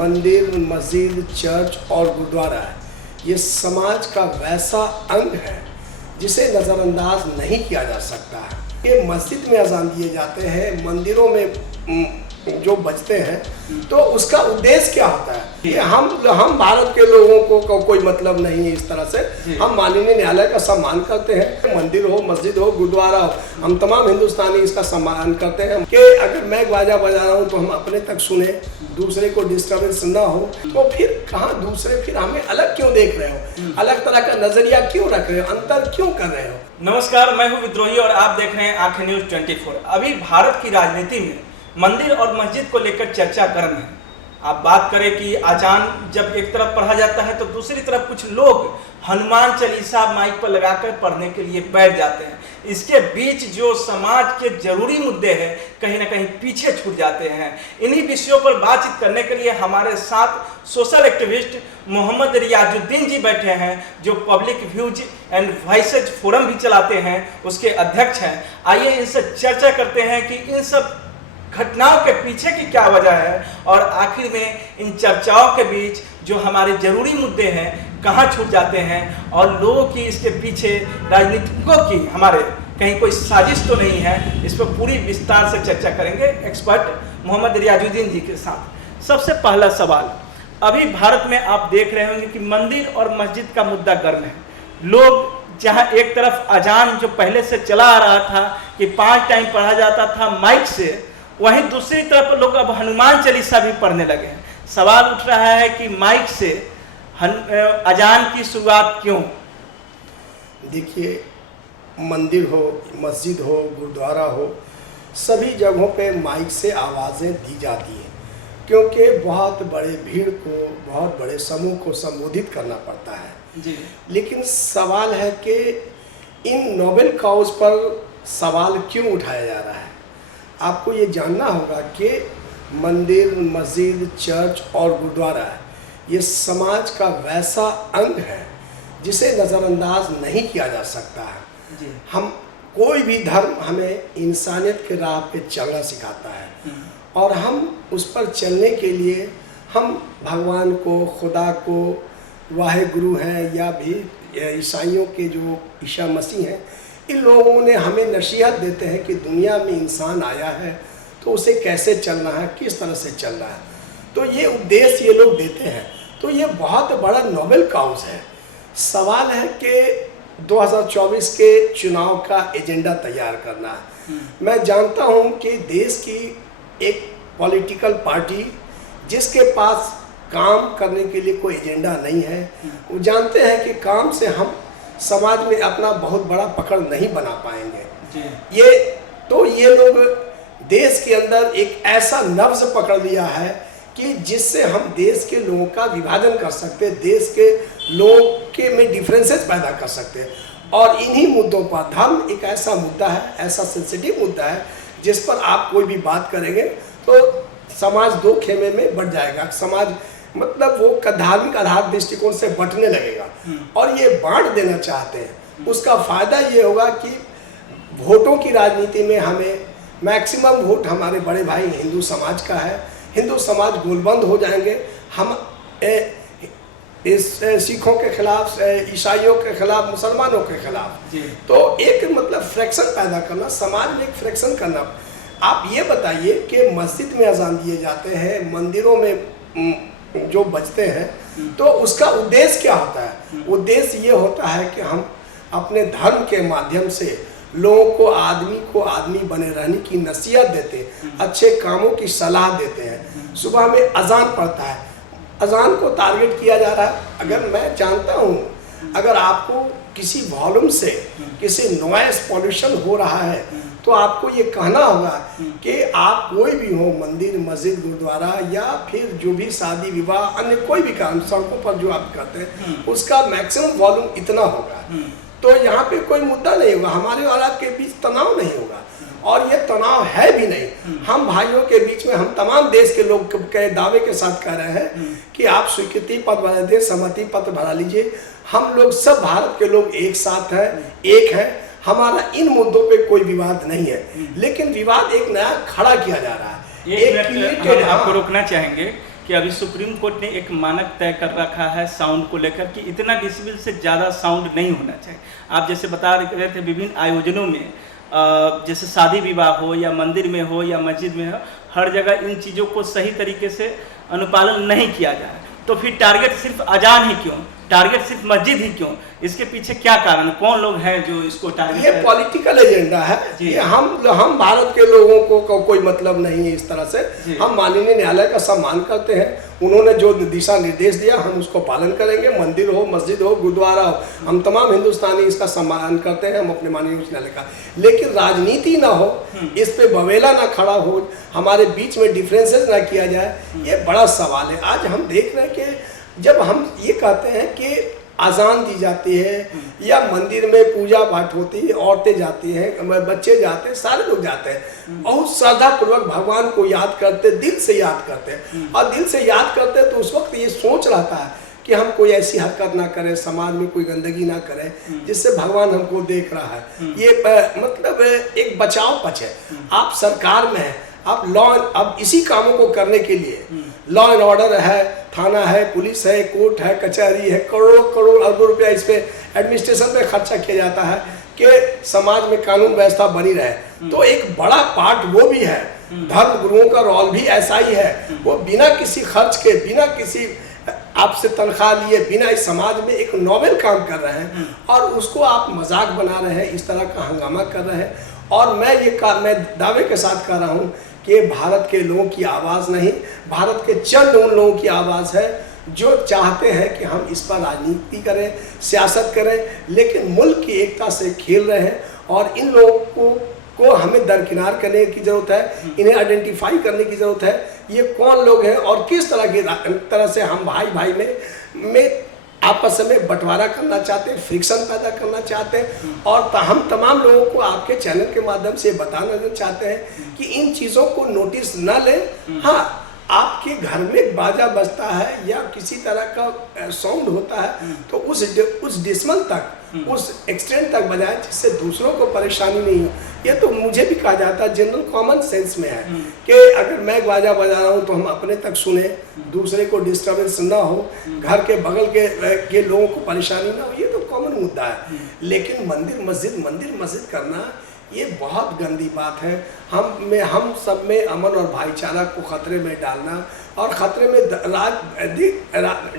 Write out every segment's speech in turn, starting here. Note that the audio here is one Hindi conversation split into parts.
मंदिर, मस्जिद, चर्च और गुरुद्वारा है, ये समाज का वैसा अंग है जिसे नज़रअंदाज नहीं किया जा सकता है। ये मस्जिद में अजान दिए जाते हैं, मंदिरों में जो बजते हैं, तो उसका उद्देश्य क्या होता है कि हम भारत के लोगों को कोई मतलब नहीं है। इस तरह से हम माननीय न्यायालय का सम्मान करते हैं। मंदिर हो, मस्जिद हो, गुरुद्वारा हो, हम तमाम हिंदुस्तानी इसका सम्मान करते हैं कि अगर मैं बाजा बजा रहा हूँ तो हम अपने तक सुने, दूसरे को डिस्टर्बेंस ना हो। तो फिर कहाँ दूसरे फिर हमें अलग क्यों देख रहे हो, अलग तरह का नजरिया क्यों रख रहे हो, अंतर क्यों कर रहे हो। नमस्कार, मैं हूँ विद्रोही और आप देख रहे हैं आंखें न्यूज 24। अभी भारत की राजनीति में मंदिर और मस्जिद को लेकर चर्चा गर्म है। आप बात करें कि अजान जब एक तरफ पढ़ा जाता है तो दूसरी तरफ कुछ लोग हनुमान चालीसा माइक पर लगाकर पढ़ने के लिए बैठ जाते हैं। इसके बीच जो समाज के जरूरी मुद्दे हैं कहीं ना कहीं पीछे छूट जाते हैं। इन्हीं विषयों पर बातचीत करने के लिए हमारे साथ सोशल एक्टिविस्ट मोहम्मद रियाजुद्दीन जी बैठे हैं, जो public views and voices forum भी चलाते हैं, उसके अध्यक्ष हैं। आइए इनसे चर्चा करते हैं कि इन सब घटनाओं के पीछे की क्या वजह है और आखिर में इन चर्चाओं के बीच जो हमारे जरूरी मुद्दे हैं कहाँ छूट जाते हैं और लोगों की इसके पीछे राजनीतिकों की हमारे कहीं कोई साजिश तो नहीं है। इस पर पूरी विस्तार से चर्चा करेंगे एक्सपर्ट मोहम्मद रियाजुद्दीन जी के साथ। सबसे पहला सवाल, अभी भारत में आप देख रहे होंगे कि मंदिर और मस्जिद का मुद्दा गर्म है। लोग जहाँ एक तरफ अजान जो पहले से चला आ रहा था कि 5 टाइम पढ़ा जाता था माइक से, वहीं दूसरी तरफ लोग अब हनुमान चालीसा भी पढ़ने लगे हैं। सवाल उठ रहा है कि माइक से अजान की शुरुआत क्यों? देखिए, मंदिर हो, मस्जिद हो, गुरुद्वारा हो, सभी जगहों पे माइक से आवाज़ें दी जाती हैं क्योंकि बहुत बड़े भीड़ को, बहुत बड़े समूह को संबोधित करना पड़ता है जी। लेकिन सवाल है कि इन नोबेल काउज पर सवाल क्यों उठाया जा रहा है। आपको ये जानना होगा कि मंदिर, मस्जिद, चर्च और गुरुद्वारा ये समाज का वैसा अंग है जिसे नज़रअंदाज नहीं किया जा सकता है। जी। हम कोई भी धर्म हमें इंसानियत के राह पे चलना सिखाता है और हम उस पर चलने के लिए हम भगवान को, खुदा को, वाहेगुरु हैं या भी ईसाइयों के जो ईसा मसीह हैं, इन लोगों ने हमें नसीहत देते हैं कि दुनिया में इंसान आया है तो उसे कैसे चलना है, किस तरह से चलना है। तो ये उपदेश ये लोग देते हैं। तो ये बहुत बड़ा नोबेल काउज है। सवाल है कि 2024 के चुनाव का एजेंडा तैयार करना है। मैं जानता हूँ कि देश की एक पॉलिटिकल पार्टी जिसके पास काम करने के लिए कोई एजेंडा नहीं है, वो जानते हैं कि काम से हम समाज में अपना बहुत बड़ा पकड़ नहीं बना पाएंगे जी। ये लोग देश के अंदर एक ऐसा नब्ज पकड़ लिया है कि जिससे हम देश के लोगों का विभाजन कर सकते हैं, देश के लोगों के में डिफरेंसेस पैदा कर सकते हैं। और इन्हीं मुद्दों पर धर्म एक ऐसा मुद्दा है, ऐसा सेंसिटिव मुद्दा है जिस पर आप कोई भी बात करेंगे तो समाज 2 खेमे में बढ़ जाएगा। समाज मतलब वो धार्मिक आधार दृष्टिकोण से बंटने लगेगा और ये बांट देना चाहते हैं। उसका फायदा ये होगा कि वोटों की राजनीति में हमें मैक्सिमम वोट हमारे बड़े भाई हिंदू समाज का है। हिंदू समाज गोलबंद हो जाएंगे। हम इस सिखों के खिलाफ, ईसाइयों के खिलाफ, मुसलमानों के खिलाफ, तो एक मतलब फ्रैक्शन पैदा करना, समाज में एक फ्रैक्शन करना। आप ये बताइए कि मस्जिद में अजान दिए जाते हैं, मंदिरों में जो बजते हैं, तो उसका उद्देश्य क्या होता है? उद्देश्य ये होता है कि हम अपने धर्म के माध्यम से लोगों को आदमी बने रहने की नसीहत देते हैं, अच्छे कामों की सलाह देते हैं। सुबह में अजान पड़ता है, अजान को टारगेट किया जा रहा है। अगर मैं जानता हूँ, अगर आपको किसी वॉल्यूम से किसी नॉइस पॉल्यूशन हो रहा है तो आपको ये कहना होगा कि आप कोई भी हो, मंदिर, मस्जिद, गुरुद्वारा या फिर जो भी शादी विवाह, अन्य कोई भी काम सड़कों पर जो आप करते हैं, उसका मैक्सिमम वॉल्यूम इतना होगा। तो यहाँ पे कोई मुद्दा नहीं होगा, हमारे और आपके बीच तनाव नहीं होगा और ये तनाव है भी नहीं। हम भाइयों के बीच में हम तमाम देश के लोग के दावे के साथ कह रहे हैं कि आप स्वीकृति पत्र भरा दीजिए, सहमति पत्र भरा लीजिए। हम लोग सब भारत के लोग एक साथ हैं, एक हैं। हमारा इन मुद्दों पे कोई विवाद नहीं है, लेकिन विवाद एक नया खड़ा किया जा रहा है। एक मिनट आपको रोकना चाहेंगे कि अभी सुप्रीम कोर्ट ने एक मानक तय कर रखा है साउंड को लेकर कि इतना डेसिबल से ज़्यादा साउंड नहीं होना चाहिए। आप जैसे बता रहे थे विभिन्न आयोजनों में जैसे शादी विवाह हो या मंदिर में हो या मस्जिद में हो, हर जगह इन चीज़ों को सही तरीके से अनुपालन नहीं किया जा रहा है। तो फिर टारगेट सिर्फ अजान ही क्यों, टारगेट सिर्फ मस्जिद ही क्यों? इसके पीछे क्या कारण, कौन लोग हैं जो इसको टारगेट? ये पॉलिटिकल एजेंडा है। ये हम भारत के लोगों को कोई मतलब नहीं है इस तरह से। हम माननीय न्यायालय का सम्मान करते हैं, उन्होंने जो दिशा निर्देश दिया हम उसको पालन करेंगे। मंदिर हो, मस्जिद हो, गुरुद्वारा हो, हम तमाम हिंदुस्तानी इसका सम्मान करते हैं, हम अपने माननीय उच्च न्यायालय का। लेकिन राजनीति ना हो, इस पे बवेला ना खड़ा हो, हमारे बीच में डिफरेंसेस ना किया जाए, ये बड़ा सवाल है। आज हम देख रहे हैं कि जब हम ये कहते हैं कि अजान दी जाती है या मंदिर में पूजा पाठ होती है, औरतें जाती हैं, बच्चे जाते हैं, सारे लोग जाते हैं, बहुत श्रद्धा पूर्वक भगवान को याद करते, दिल से याद करते हैं। और दिल से याद करते हैं तो उस वक्त ये सोच रहता है कि हम कोई ऐसी हरकत ना करें, समाज में कोई गंदगी ना करें जिससे भगवान हमको देख रहा है। ये मतलब एक बचाव पक्ष है। आप सरकार में हैं, आप लॉ, अब इसी कामों को करने के लिए लॉ एंड ऑर्डर है, थाना है, पुलिस है, कोर्ट है, कचहरी है, करोड़ों करोड़ अरबों रुपया इस पे एडमिनिस्ट्रेशन पे खर्चा किया जाता है कि समाज में कानून व्यवस्था बनी रहे। तो एक बड़ा पार्ट वो भी है, धर्म गुरुओं का रोल भी ऐसा ही है। वो बिना किसी खर्च के, बिना किसी आपसे तनख्वाह लिए, बिना इस समाज में एक नोबेल काम कर रहे हैं और उसको आप मजाक बना रहे हैं, इस तरह का हंगामा कर रहे हैं। और मैं दावे के साथ कह रहा हूँ कि भारत के लोगों की आवाज़ नहीं, भारत के चंद उन लोगों की आवाज़ है जो चाहते हैं कि हम इस पर राजनीति करें, सियासत करें, लेकिन मुल्क की एकता से खेल रहे हैं। और इन लोगों को हमें दरकिनार करने की ज़रूरत है, इन्हें आइडेंटिफाई करने की ज़रूरत है, ये कौन लोग हैं और किस तरह से हम भाई भाई में आपस में बंटवारा करना चाहते हैं, फ्रिक्शन पैदा करना चाहते हैं। और हम तमाम लोगों को आपके चैनल के माध्यम से बताना चाहते हैं कि इन चीज़ों को नोटिस न लें। हाँ, आपके घर में बाजा बजता है या किसी तरह का साउंड होता है तो उस डिसमल तक, उस एक्सटेंट तक बजाएं जिससे दूसरों को परेशानी नहीं हो। ये तो मुझे भी कहा जाता है, जनरल कॉमन सेंस में है कि अगर मैं बाजा बजा रहा हूँ तो हम अपने तक सुने, दूसरे को डिस्टर्बेंस ना हो, घर के बगल के लोगों को परेशानी ना हो। ये तो कॉमन मुद्दा है। लेकिन मंदिर मस्जिद करना ये बहुत गंदी बात है। हम सब में अमन और भाईचारा को खतरे में डालना और खतरे में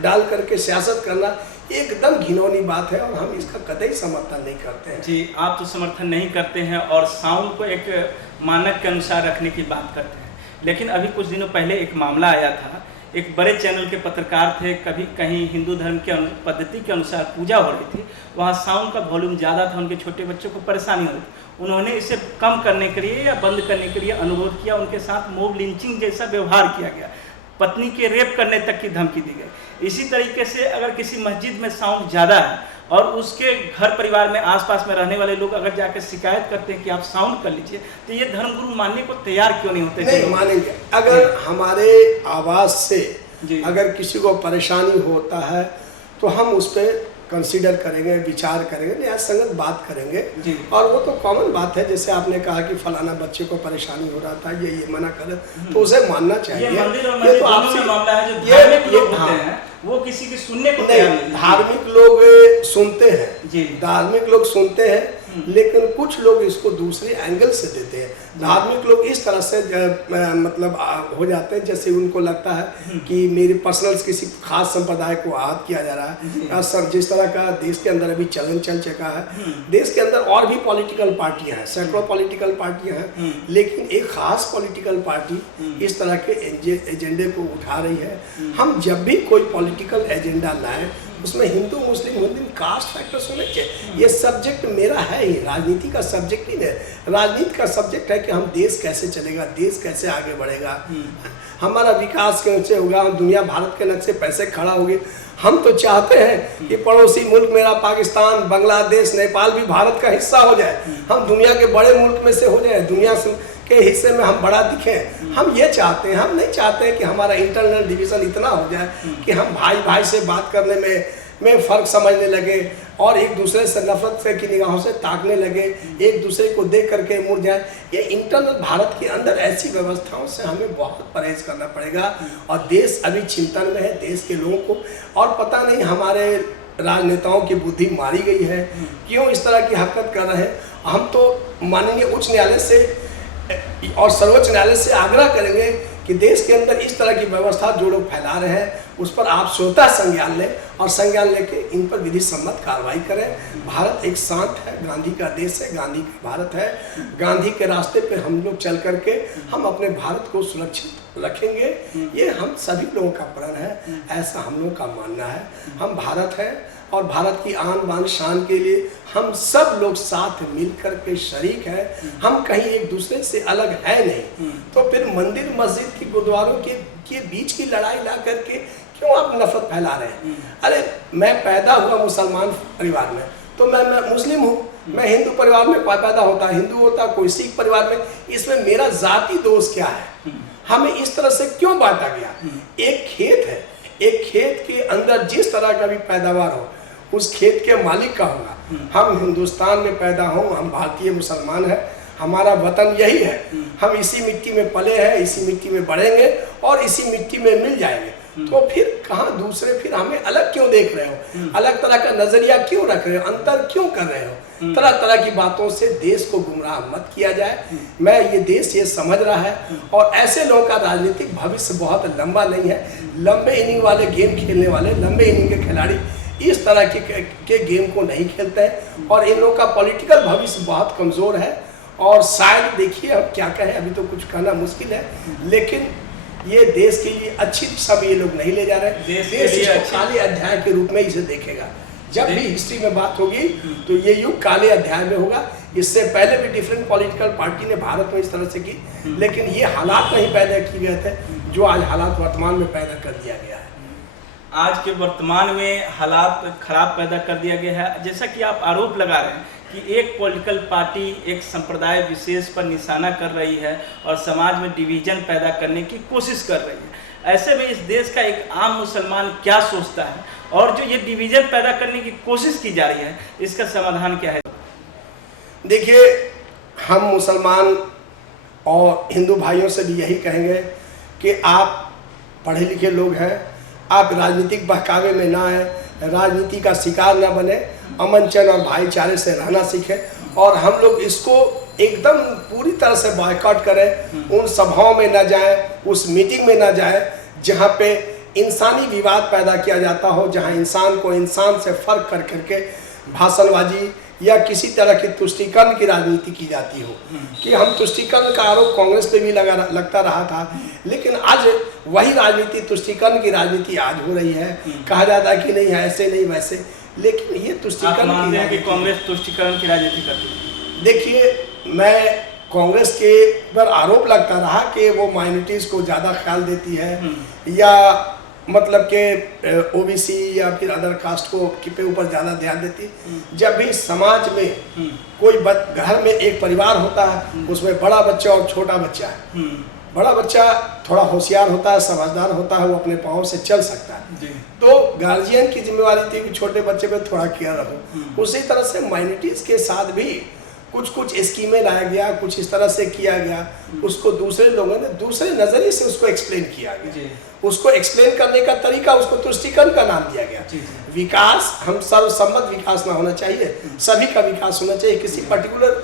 डाल करके सियासत करना एकदम घिनौनी बात है और हम इसका कतई समर्थन नहीं करते हैं। जी, आप तो समर्थन नहीं करते हैं और साउंड को एक मानक के अनुसार रखने की बात करते हैं। लेकिन अभी कुछ दिनों पहले एक मामला आया था, एक बड़े चैनल के पत्रकार थे, कहीं हिंदू धर्म के पद्धति के अनुसार पूजा हो रही थी, वहाँ साउंड का वॉल्यूम ज़्यादा था, उनके छोटे बच्चों को परेशानी हो रही थी। उन्होंने इसे कम करने के लिए या बंद करने के लिए अनुरोध किया, उनके साथ मॉब लिंचिंग जैसा व्यवहार किया गया, पत्नी के रेप करने तक की धमकी दी गई। इसी तरीके से अगर किसी मस्जिद में साउंड ज़्यादा है और उसके घर परिवार में आसपास में रहने वाले लोग अगर जाकर शिकायत करते हैं कि आप साउंड कर लीजिए, तो ये धर्मगुरु मानने को तैयार क्यों नहीं होते? नहीं मानेंगे। अगर हमारे आवाज़ से अगर किसी को परेशानी होता है तो हम उस पर कंसीडर करेंगे, विचार करेंगे, न्याय संगत बात करेंगे। और वो तो कॉमन बात है, जैसे आपने कहा कि फलाना बच्चे को परेशानी हो रहा था, ये मना करे तो उसे मानना चाहिए। ये तो आपसे मामला है जो धार्मिक लोग होते हैं वो किसी की सुनने को तैयार नहीं। धार्मिक लोग सुनते हैं, धार्मिक लोग सुनते हैं, लेकिन कुछ लोग इसको दूसरे एंगल से देते हैं। धार्मिक लोग इस तरह से मतलब हो जाते हैं जैसे उनको लगता है कि मेरी पर्सनल किसी खास संप्रदाय को आहत किया जा रहा है। सर, जिस तरह का देश के अंदर अभी चलन चल चुका है, देश के अंदर और भी पॉलिटिकल पार्टियां हैं, सैकड़ों पॉलिटिकल पार्टियां हैं, लेकिन एक खास पॉलिटिकल पार्टी इस तरह के एजेंडे को उठा रही है। हम जब भी कोई पॉलिटिकल एजेंडा लाएं उसमें हिंदू मुस्लिम कास्ट फैक्टर्स होने चाहिए। ये सब्जेक्ट मेरा है ही, राजनीति का सब्जेक्ट ही है। राजनीति का सब्जेक्ट है कि हम देश कैसे चलेगा, देश कैसे आगे बढ़ेगा, हमारा विकास कैसे होगा, हम दुनिया भारत के नक्शे पैसे खड़ा होगी। हम तो चाहते हैं कि पड़ोसी मुल्क मेरा पाकिस्तान, बांग्लादेश, नेपाल भी भारत का हिस्सा हो जाए, हम दुनिया के बड़े मुल्क में से हो जाए, दुनिया के हिस्से में हम बड़ा दिखें। हम ये चाहते हैं, हम नहीं चाहते हैं कि हमारा इंटरनल डिवीज़न इतना हो जाए कि हम भाई भाई से बात करने में में फ़र्क समझने लगे और एक दूसरे से नफरत से की निगाहों से ताकने लगे, एक दूसरे को देख करके मुड़ जाए। ये इंटरनल भारत के अंदर ऐसी व्यवस्थाओं से हमें बहुत परहेज करना पड़ेगा। और देश अभी चिंतन में है, देश के लोगों को, और पता नहीं हमारे राजनेताओं की बुद्धि मारी गई है, क्यों इस तरह की हरकत कर रहे हैं। हम तो माननीय उच्च न्यायालय से और सर्वोच्च न्यायालय से आग्रह करेंगे कि देश के अंदर इस तरह की व्यवस्था जो लोग फैला रहे हैं उस पर आप स्वतः संज्ञान लें और संज्ञान लेके इन पर विधि सम्मत कार्रवाई करें। भारत एक शांत है, गांधी का देश है, गांधी का भारत है। गांधी के रास्ते पे हम लोग चल करके हम अपने भारत को सुरक्षित रखेंगे, ये हम सभी लोगों का प्रण है, ऐसा हम लोगों का मानना है। हम भारत है और भारत की आन बान शान के लिए हम सब लोग साथ मिलकर के शरीक हैं। हम कहीं एक दूसरे से अलग है नहीं, तो फिर मंदिर मस्जिद की गुरुद्वारों के बीच की लड़ाई ला करके क्यों आप नफरत फैला रहे हैं? अरे मैं पैदा हुआ मुसलमान परिवार में, तो मैं मुस्लिम हूँ, मैं हिंदू परिवार में पैदा होता, हिंदू होता, कोई सिख परिवार में, इसमें मेरा जाति दोष क्या है? हमें इस तरह से क्यों बांटा गया? एक खेत है, एक खेत के अंदर जिस तरह का भी पैदावार हो उस खेत के मालिक का होगा। हम हिंदुस्तान में पैदा हों, हम भारतीय मुसलमान हैं, हमारा वतन यही है, हम इसी मिट्टी में पले हैं, इसी मिट्टी में बढ़ेंगे और इसी मिट्टी में मिल जाएंगे। तो फिर कहाँ दूसरे फिर हमें अलग क्यों देख रहे हो? अलग तरह का नजरिया क्यों रख रहे हो? अंतर क्यों कर रहे हो? तरह तरह की बातों से देश को गुमराह मत किया जाए। मैं ये देश ये समझ रहा है और ऐसे लोगों का राजनीतिक भविष्य बहुत लंबा नहीं है। लंबे इनिंग वाले गेम खेलने वाले, लंबे इनिंग के खिलाड़ी इस तरह के गेम को नहीं खेलते हैं और इन लोगों का पॉलिटिकल भविष्य बहुत कमज़ोर है। और शायद देखिए अब क्या कहें, अभी तो कुछ कहना मुश्किल है, लेकिन ये देश के लिए अच्छी दिशा में ये लोग नहीं ले जा रहे। देश इसको काले अध्याय के रूप में इसे देखेगा। जब भी हिस्ट्री में बात होगी तो ये युग काले अध्याय में होगा। इससे पहले भी डिफरेंट पॉलिटिकल पार्टी ने भारत में इस तरह से की, लेकिन ये हालात नहीं पैदा किए गए थे जो आज हालात वर्तमान में पैदा कर दिया गया है। आज के वर्तमान में हालात खराब पैदा कर दिया गया है। जैसा कि आप आरोप लगा रहे हैं कि एक पॉलिटिकल पार्टी एक संप्रदाय विशेष पर निशाना कर रही है और समाज में डिवीजन पैदा करने की कोशिश कर रही है। ऐसे में इस देश का एक आम मुसलमान क्या सोचता है और जो ये डिवीजन पैदा करने की कोशिश की जा रही है, इसका समाधान क्या है? देखिए, हम मुसलमान और हिंदू भाइयों से भी यही कहेंगे कि आप पढ़े लिखे लोग हैं, आप राजनीतिक बहकावे में ना आए, राजनीति का शिकार ना बने, अमन चैन और भाईचारे से रहना सीखें। और हम लोग इसको एकदम पूरी तरह से बॉयकॉट करें, उन सभाओं में ना जाएं, उस मीटिंग में ना जाएं जहां पे इंसानी विवाद पैदा किया जाता हो, जहां इंसान को इंसान से फर्क कर करके भाषणबाजी या किसी तरह की तुष्टीकरण की राजनीति की जाती हो। कि हम तुष्टीकरण का आरोप कांग्रेस पे भी लगता रहा था, लेकिन आज वही राजनीति, तुष्टीकरण की राजनीति आज हो रही है। कहा जाता है कि नहीं ऐसे नहीं वैसे, लेकिन ये तुष्टीकरण की कांग्रेस तुष्टीकरण की राजनीति करती है। देखिए, मैं कांग्रेस के पर आरोप लगता रहा कि वो माइनॉरिटीज़ को ज़्यादा ख्याल देती है या मतलब के ओबीसी या फिर अदर कास्ट को के ऊपर ज़्यादा ध्यान देती है। जब भी समाज में कोई घर में एक परिवार होता है, उसमें बड़ा बच्चा और छोटा बच्चा है। बड़ा बच्चा थोड़ा होशियार होता है, समझदार होता है, वो अपने पाँव से चल सकता है, तो गार्जियन की जिम्मेवारी थी कि छोटे बच्चे पे थोड़ा केयर रखो। उसी तरह से माइनॉरिटीज़ के साथ भी कुछ स्कीमें लाया गया, कुछ इस तरह से किया गया, उसको दूसरे लोगों ने दूसरे नज़रिए से उसको एक्सप्लेन किया गया। उसको एक्सप्लेन करने का तरीका, उसको तुष्टीकरण का नाम दिया गया। विकास, हम सर्वसम्मत विकास ना होना चाहिए, सभी का विकास होना चाहिए। किसी पर्टिकुलर,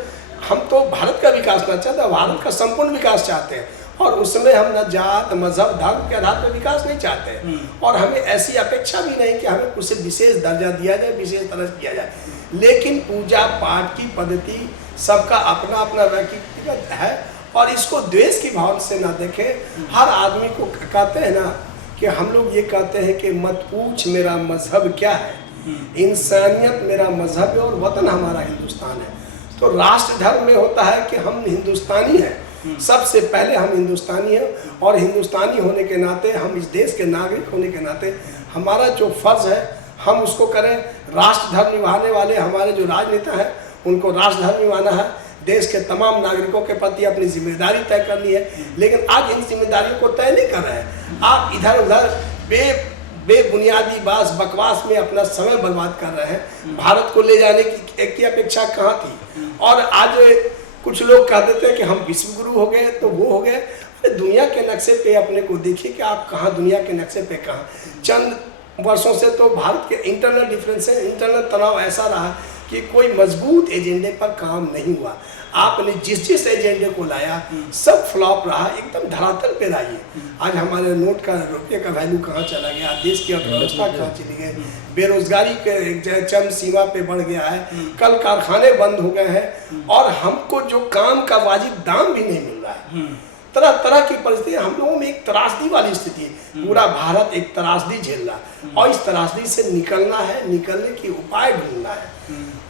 हम तो भारत का विकास ना चाहते हैं, भारत का संपूर्ण विकास चाहते हैं और उसमें हम न जात मजहब धर्म के आधार पर विकास नहीं चाहते हैं। और हमें ऐसी अपेक्षा भी नहीं कि हमें कुछ विशेष दर्जा दिया जाए, विशेष तरह से किया जाए। लेकिन पूजा पाठ की पद्धति सबका अपना अपना व्यक्तिगत है और इसको द्वेष की भावना से ना देखें। हर आदमी को कहते हैं ना कि हम लोग ये कहते हैं कि मत पूछ मेरा मजहब क्या है, इंसानियत मेरा मजहब है और वतन हमारा हिंदुस्तान है। तो राष्ट्र धर्म में होता है कि हम हिंदुस्तानी हैं, सबसे पहले हम हिंदुस्तानी हैं और हिंदुस्तानी होने के नाते, हम इस देश के नागरिक होने के नाते हमारा जो फर्ज है हम उसको करें। राष्ट्र धर्म निभाने वाले हमारे जो राजनेता हैं उनको राष्ट्र धर्म निभाना है, देश के तमाम नागरिकों के प्रति अपनी जिम्मेदारी तय करनी है। लेकिन आज इन जिम्मेदारियों को तय नहीं कर रहे हैं, आप इधर उधर बेबुनियादी बकवास में अपना समय बर्बाद कर रहे हैं। भारत को ले जाने की अपेक्षा कहाँ थी। और आज कुछ लोग कह देते हैं कि हम विश्व गुरु हो गए तो वो हो गए। अरे दुनिया के नक्शे पे अपने को देखिए कि आप कहाँ, दुनिया के नक्शे पे कहाँ। चंद वर्षों से तो भारत के इंटरनल डिफरेंस है, इंटरनल तनाव ऐसा रहा कि कोई मजबूत एजेंडे पर काम नहीं हुआ। आपने जिस एजेंडे को लाया सब फ्लॉप रहा, एकदम धरातल पे लाइए। आज हमारे नोट का, रुपये का वैल्यू कहाँ चला गया, देश की अर्थव्यवस्था कहाँ चली गई, बेरोजगारी के चरम सीमा पे बढ़ गया है, कल कारखाने बंद हो गए हैं और हमको जो काम का वाजिब दाम भी नहीं मिल रहा है। तरह तरह की परिस्थिति, हम लोगों में एक त्रासदी वाली स्थिति है। पूरा भारत एक त्रासदी झेल रहा और इस त्रासदी से निकलना है, निकलने की उपाय ढूंढना है।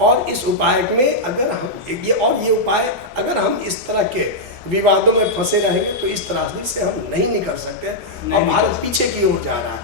और इस उपाय में अगर हम ये उपाय अगर हम इस तरह के विवादों में फंसे रहेंगे तो इस त्रासदी से हम नहीं निकल सकते और भारत पीछे की ओर जा रहा है।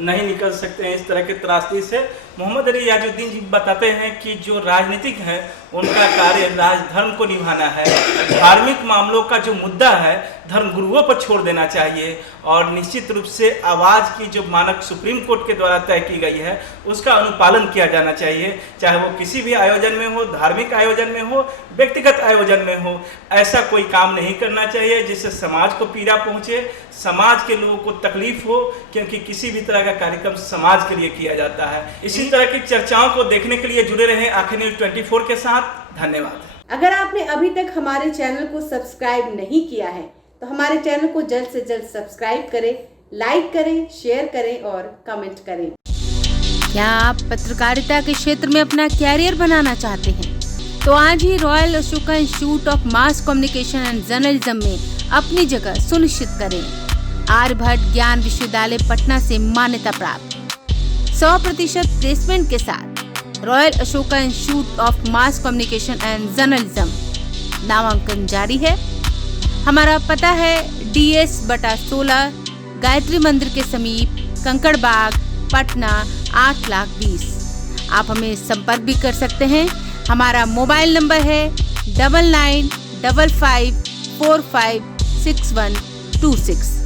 नहीं निकल सकते हैं इस तरह के त्रासदी से। मोहम्मद अली याजुद्दीन जी बताते हैं कि जो राजनीतिक हैं उनका कार्य राजधर्म को निभाना है। धार्मिक मामलों का जो मुद्दा है धर्मगुरुओं पर छोड़ देना चाहिए और निश्चित रूप से आवाज़ की जो मानक सुप्रीम कोर्ट के द्वारा तय की गई है उसका अनुपालन किया जाना चाहिए, चाहे वो किसी भी आयोजन में हो, धार्मिक आयोजन में हो, व्यक्तिगत आयोजन में हो। ऐसा कोई काम नहीं करना चाहिए जिससे समाज को पीड़ा पहुँचे, समाज के लोगों को तकलीफ हो, क्योंकि किसी भी तरह का कार्यक्रम समाज के लिए किया जाता है। इसी तरह की चर्चाओं को देखने के लिए जुड़े रहें आंखें न्यूज़ 24 के साथ। धन्यवाद। अगर आपने अभी तक हमारे चैनल को सब्सक्राइब नहीं किया है तो हमारे चैनल को जल्द से जल्द सब्सक्राइब करें, लाइक करें, शेयर करें और कमेंट करें। क्या आप पत्रकारिता के क्षेत्र में अपना कैरियर बनाना चाहते हैं? तो आज ही royal Ashoka institute of mass communication and journalism में अपनी जगह सुनिश्चित करें। आर्यभट्ट ज्ञान विश्वविद्यालय पटना से मान्यता प्राप्त 100% प्लेसमेंट के साथ royal Ashoka institute of mass communication and journalism नामांकन जारी है। हमारा पता है DS/16 गायत्री मंदिर के समीप, कंकड़ बाग, पटना 8,20,000। आप हमें संपर्क भी कर सकते हैं। हमारा मोबाइल नंबर है 9955456126।